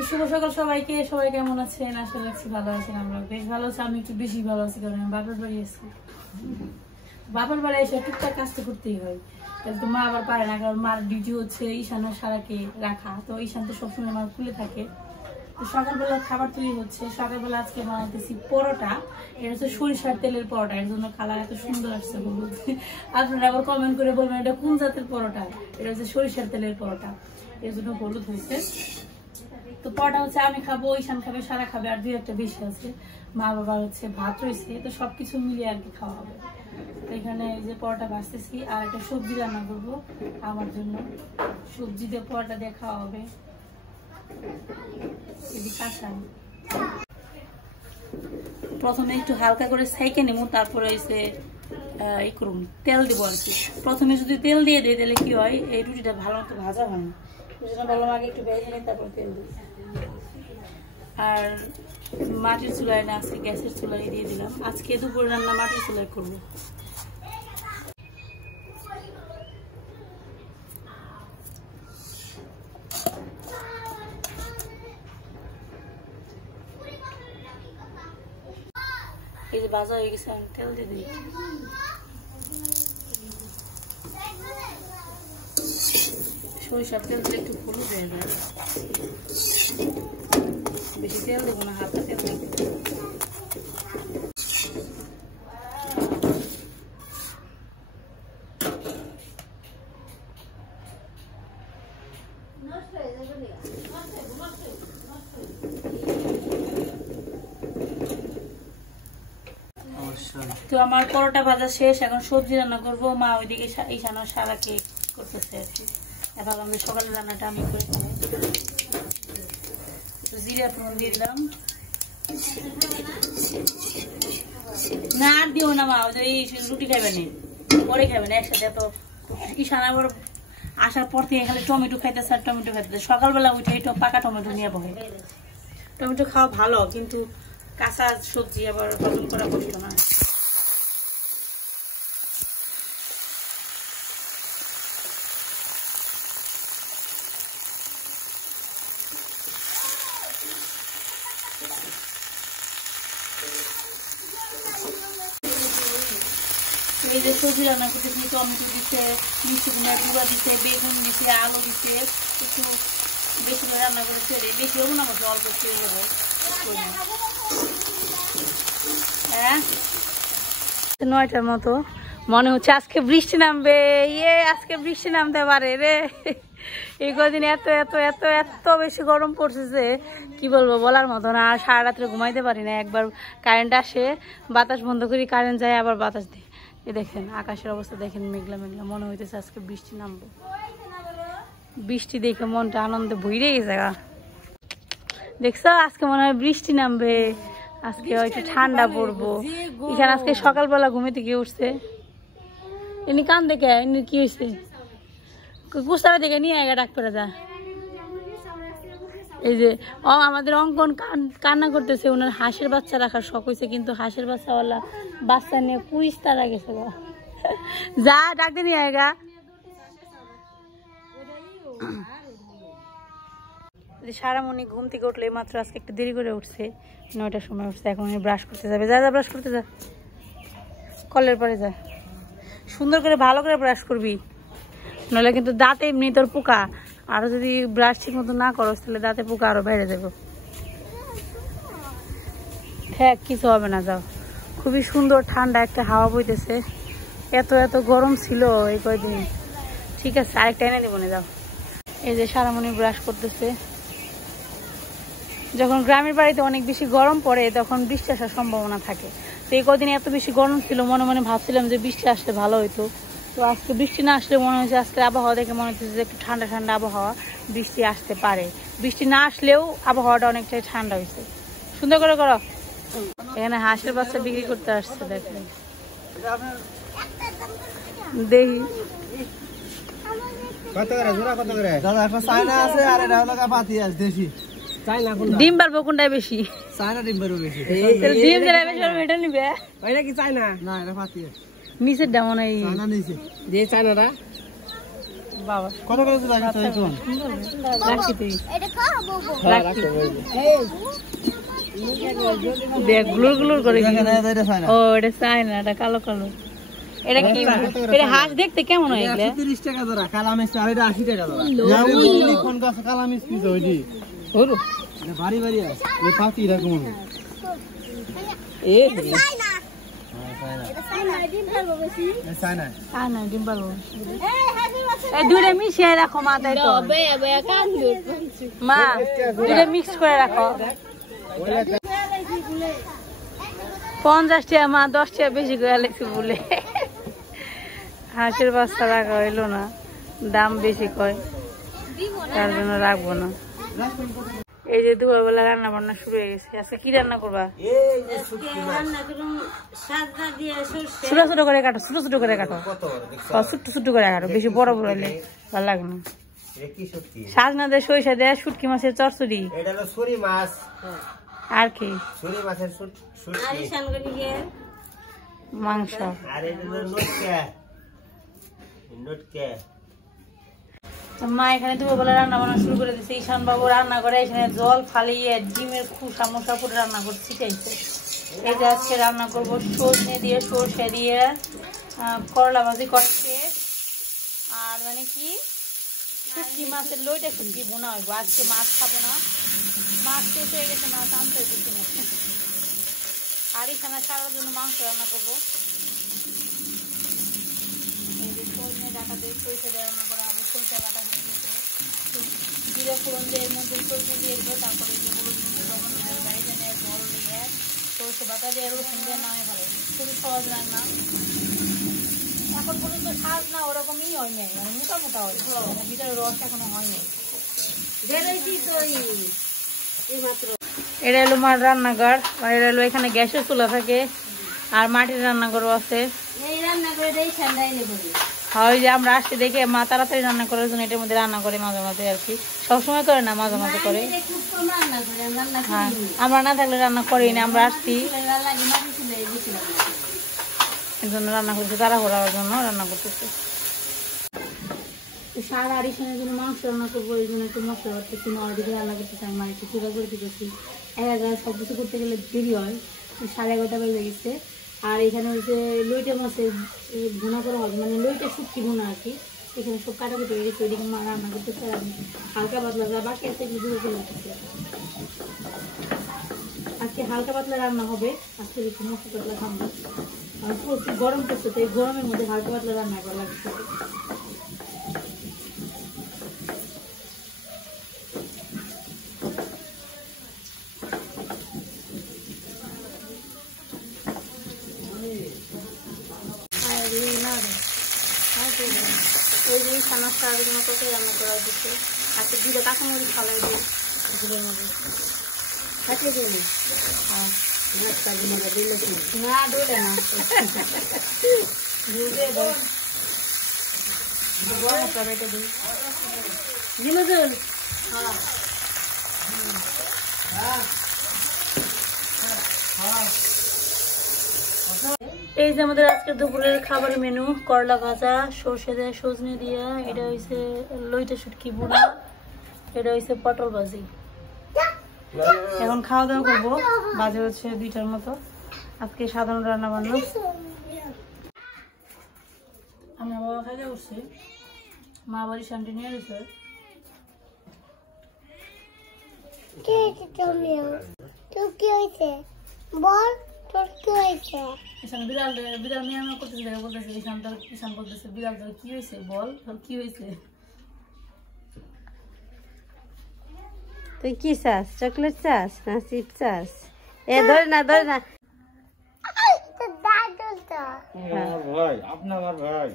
তো শুভ সকাল সবাইকে, সবাই কেমন আছেন? আশা রাখছি ভালো আছেন। আমরা বেশ ভালো আছি, আমি একটু বেশি ভালো আছি কারণ আমি বাবার বাড়ি আছি। বাবার বাড়ি এসে টুকটাক কাজটা করতেই হয়, তাহলে তো মা আবার পারে না, কারণ মার ডিউটি হচ্ছে ঈশানের সারাকে রাখা। তো ঈশান তো সবসময় মার খুলে থাকে। তো সকালবেলা খাবার তৈরি হচ্ছে। সকালবেলা আজকে বানাইতেছি পরোটা। এটা হচ্ছে সরিষার তেলের পরোটা, এর জন্য কালার এত সুন্দর আসছে হলুদ। আপনারা আবার কমেন্ট করে বলবেন এটা কোন জাতের পরোটা। এটা হচ্ছে সরিষার তেলের পরোটা, এর জন্য হলুদ হয়েছে। তো পরোটা হচ্ছে আমি খাবো, ঈশান খাবে, সারা খাবে, আর দুই একটা বেশি আছে। মা বাবা হচ্ছে ভাত রয়েছে, তো সবকিছু মিলিয়ে আর কি খাওয়া হবে। তো এখানে এই যে পরোটা ভাজতেছি, আর একটা সবজি রান্না করবো আমার জন্য। সবজি দিয়ে পরোটা দিয়ে খাওয়া হবে। প্রথমে একটু হালকা করে সেঁকে নেবো, তারপরে এসে এই করুন তেল দিব আর কি। প্রথমে যদি তেল দিয়ে দিই তাহলে কি হয়, এই রুটিটা ভালো মতো ভাজা হয় না। ভাবলাম আগে একটু ভেজে নিই, তারপরে তেল দিই। আর মাটির চুলায় না, আজকে গ্যাসের চুলায় দিয়ে দিলাম। আজকে দুপুরে রান্না মাটির চুলায় করবো। এই যে ভাজা হয়ে গেছে, আমি তেল দিয়ে দিই। সরিষার তেল দিলে একটু হলুদ হয়ে যায়, বেশি তেল দেবো না, হালকা তেল দেবো। তো আমার পরোটা ভাজা শেষ, এখন সবজি রান্না করবো। মা ওইদিকে ঈশানের সারাকে করতেছে আর কি। এখন আমাদের সকালের রান্নাটা আমি করে খাই। জিরা ফোড়ন দিয়ে দিলাম। না আর দিও না মা, ওই রুটি খাবে না, পরে খাবে না একসাথে। এত ঈশান আবার আসার পর থেকে খালি টমেটো খাইতেছে আর টমেটো খাইতেছে। সকালবেলা উঠে এই পাকা টমেটো নিয়ে বহে। টমেটো খাওয়া ভালো, কিন্তু কাঁচা সবজি আবার হজম করা কষ্ট না। এই যে সবজি রান্না করতেছি, টমেটো দিচ্ছে, মিষ্টি কুমড়ার গুঁড়া দিচ্ছে, বেগুন দিচ্ছে, আলু দিচ্ছে, একটু বেশি করে রান্না করেছে। বেশি হবো না, বলছে অল্প ছেড়ে যাবো। হ্যাঁ 9টার মতো মনে হচ্ছে আজকে বৃষ্টি নামবে। আজকে বৃষ্টি নামতে পারে রে। এই কদিন এত এত এত এত বেশি গরম পড়ছে যে কি বলবো, বলার মতো না। আর সারা রাত্রে ঘুমাইতে পারি না। একবার কারেন্ট আসে, বাতাস বন্ধ করি, কারেন্ট যায়, আবার বাতাস দিই। এই দেখেন আকাশের অবস্থা দেখেন, মেঘলা মেঘলা, মনে হইতেছে আজকে বৃষ্টি নামবো। বৃষ্টি দেখে মনটা আনন্দে ভরে গেছে। দেখছো আজকে মনে হয় বৃষ্টি নামবে, আজকে হয়তো ঠান্ডা পড়বো। এখানে আজকে সকালবেলা ঘুমে থেকে উঠছে, এমনি কান দেখে এমনি কি হয়েছে, কুস্তারা দেখে নিয়ে আগে ডাক্তারে যা। এই যে আমাদের অঙ্কন কান্না করতেছে, ওনার হাঁসের বাচ্চা রাখার শখ হয়েছে, কিন্তু হাঁসের বাচ্চাওয়ালা বাচ্চা নিয়ে কুইস্তারা গেছে। যা ডাকতে নিয়ে আয়গা। সারামণি ঘুম থেকে উঠলে মাত্র আজকে একটু দেরি করে উঠছে, 9টার সময় উঠছে। এখন ব্রাশ করতে যাবে। যা যা ব্রাশ করতে যা, কলের পরে যা। সুন্দর করে ভালো করে ব্রাশ করবি, নইলে কিন্তু দাঁতে এমনি তোর পোকা। আরো যদি ব্রাশ ঠিক মতো না করো তাহলে দাঁতে পোকা আরো বাইরে যাবো। হ্যাঁ কিছু হবে না, যাও। খুবই সুন্দর ঠান্ডা একটা হাওয়া বইতেছে। এত এত গরম ছিল এই কয়দিন। ঠিক আছে, আরেকটা এনে দেবো না, যাও। এই যে সারামণি ব্রাশ করতেছে। যখন গ্রামের বাড়িতে অনেক বেশি গরম পড়ে তখন বৃষ্টি আসার সম্ভাবনা থাকে। তো এই কদিন এত বেশি গরম ছিল, মনে মনে ভাবছিলাম যে বৃষ্টি আসলে ভালো হইতো। তো আজকে বৃষ্টি না আসলে মনে হচ্ছে, আজকের আবহাওয়া দেখে মনে হচ্ছে যে একটু ঠান্ডা ঠান্ডা আবহাওয়া, বৃষ্টি আসতে পারে। বৃষ্টি না আসলেও আবহাওয়াটা অনেকটাই ঠান্ডা হয়েছে। সুন্দর করে করো। এখানে হাঁসের বাচ্চা বিক্রি করতে আসছে, দেখেন। দেখি ডিম পারবো কোনটাই বেশি? নিচের দাম বাবা কত করে টাকা চাই কোন রাখি তুই এটা খাবো রাখি দেখ গ্লুর গ্লুর করে ও এটা চাই না এটা কালো কালো এটা কি এটা হাঁস দেখতে কেমন হয় এগুলা 30 টাকা জোড়া কালামিস আর এটা 80 টাকা জোড়া আমি কোন গাছ কালামিস কি হইলি ওরো এটা ভারী ভারী আছে এই পাতি এরকম এ চাই না এটা চাই না ডিম ফেলবো বেশি চাই না না ডিম পারবো এই হাজির আছে এই দুইটা মিশিয়ে রাখো মা তাই তো বে বে কান মা দুইটা মিক্স করে রাখো 50 টাকা মা 10 টাকা বেশি করে লেখছি বলে হাঁসের বাচ্চা রাখা হইলো না দাম বেশি কয় তার জন্য রাখবো না এই যে দুপুরবেলা রান্না বান্না শুরু হয়ে গেছে আজকে কি রান্না করবা ছোট ছোট করে কাটো ছোট ছোট করে কাটো ছোট্ট ছোট্ট করে কাটো বেশি বড় বড় হলে ভালো লাগে না সাজনা দিয়ে সরিষা দেয় শুটকি মাছের চচ্চড়ি আর কি মাংস মা এখানে দুপুরবেলা রান্না বান্না শুরু করে দিচ্ছে ঈশান বাবু রান্না করে এখানে জল ফালিয়ে ডিমের খুসা মশা করে রান্না করে শিখাইছে এই যে আজকে রান্না করবো সজনে দিয়ে সরষে দিয়ে করলা ভাজি করছে আর মানে কি শুটকি মাছের লইটা শুটকি বোনা হইব আজকে মাছ খাবো না মাছ শেষ হয়ে গেছে মাছ আনতে হইব কিনে আর এখানে সারার জন্য মাংস রান্না করবো এই যে সজনে ডাটা দিয়ে সরষে দিয়ে রান্না করা হবে সরষে বাটা হয়ে গেছে জিরে ফোড়ন দিয়ে এর মধ্যে সরষে দিয়ে দেবো তারপরে যে হলুদ লবণ দিয়ে গাড়িতে নিয়ে জল দিয়ে সরষে বাটা দিয়ে রসুন দিয়ে নামে ভালো খুবই সহজ রান্না এখন পর্যন্ত স্বাদ না ওরকমই হয় নাই মানে মোটা মোটা হয় ভিতরে রস এখনো হয় নাই এটা হলো মার রান্নাঘর আর এটা হলো এখানে গ্যাসের চুলা থাকে আর মাটির রান্নাঘরও আছে ওই যে আমরা আসছি দেখে মা তাড়াতাড়ি রান্না করার জন্য এটার মধ্যে রান্না করে মাঝে মাঝে আর কি সবসময় করে না মাঝে মাঝে করে হ্যাঁ আমরা না থাকলে রান্না করি না আমরা আসছি এর জন্য রান্না করছি তারা ঘোরার জন্য রান্না করতেছে সারা আড়িশনের জন্য মাংস রান্না করবো এই জন্য একটু মশলা করতেছি নরদিকে রান্না করতেছি আমি একটু চুলা করে দিতেছি 11 সব কিছু করতে গেলে দেরি হয় 11:30 বেজে গেছে আর এখানে হচ্ছে লইটা মাছের ভুনা করা হবে মানে লইটা শুটকি ভুনা আর কি এখানে সব কাটাকুটি হয়ে গেছে ওইদিকে মা রান্না করতেছে আর আমি হালকা পাতলা যা বাকি আছে এগুলো দূরে চলে আসছে আজকে হালকা পাতলা রান্না হবে আজকে একটু মশলা পাতলা খাবো আর প্রচুর গরম পড়ছে তো এই গরমের মধ্যে হালকা পাতলা রান্না করা লাগছে এই জিনিস খানাটা আগের মতো রান্না করা দিচ্ছে আজকে দুটো কাঁচামরিচ ফালাই দিয়ে ঝুলের মধ্যে কাটিয়ে দিলি হ্যাঁ না ডোলে না ঝুলতে দাও গরম মশলা বেটে দিই দিলো জল এই যে আমাদের আজকে দুপুরের খাবারের মেনু করলা ভাজা সর্ষে দিয়ে সজনে দিয়ে এটা হইছে লইটা শুটকি ভুনা এটা হইছে পটল ভাজি এখন খাওয়া দাওয়া করবো বাজে হচ্ছে 2টার মতো আজকে সাধারণ রান্না বান্না আমার বাবা খাইতে বসছে মা বাড়ি শান্তি নিয়ে গেছে বল তোর কি হয়েছে বিড়াল মিয়ামা করতেছে বলতেছে ঈশান বলতেছে বিড়াল তোর কি হয়েছে বল তোর কি হয়েছে তুই কি চাস চকলেট চাস না চিপ চাস এ ধরে না ভাই আপনার ভাই